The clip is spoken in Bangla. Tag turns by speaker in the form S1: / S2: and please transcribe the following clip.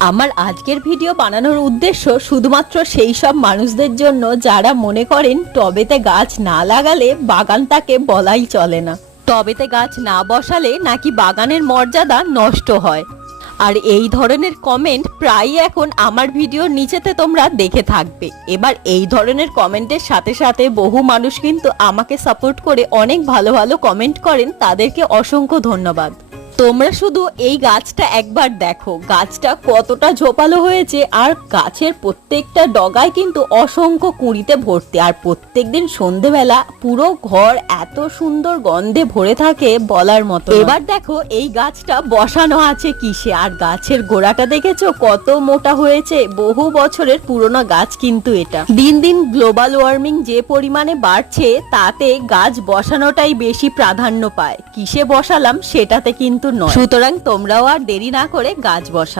S1: আমার আজকের ভিডিও বানানোর উদ্দেশ্য শুধুমাত্র সেই সব মানুষদের জন্য যারা মনে করেন টবেতে গাছ না লাগালে বাগান তাকে বলাই চলে না। টবেতে গাছ না বসালে নাকি বাগানের মর্যাদা নষ্ট হয়। আর এই ধরনের কমেন্ট প্রায়ই এখন আমার ভিডিওর নিচেতে তোমরা দেখে থাকবে। এবার এই ধরনের কমেন্টের সাথে সাথে বহু মানুষ কিন্তু আমাকে সাপোর্ট করে অনেক ভালো ভালো কমেন্ট করেন। তাদেরকে অসংখ্য ধন্যবাদ। তোমরা শুধু এই গাছটা একবার দেখো। গাছটা কতটা ঝোপালো হয়েছে আর গাছের প্রত্যেকটা ডগায় কিন্তু অসংখ্য কুঁড়িতে ভর্তি। আর প্রত্যেকদিন সন্ধেবেলা পুরো ঘর এত সুন্দর গন্ধে ভরে থাকে বলার মতো এবার দেখো, এই গাছটা বসানো আছে কিসে? আর গাছের গোড়াটা দেখেছ? কত মোটা হয়েছে? বহু বছরের পুরনো গাছ কিন্তু এটা। দিন দিন গ্লোবাল ওয়ার্মিং যে পরিমাণে বাড়ছে, তাতে গাছ বসানোটাই বেশি প্রাধান্য পায়। কিসে বসালাম সেটাতে কিন্তু নয়। সুতরাং তোমরাও আর দেরি না করে গাছ বসাও।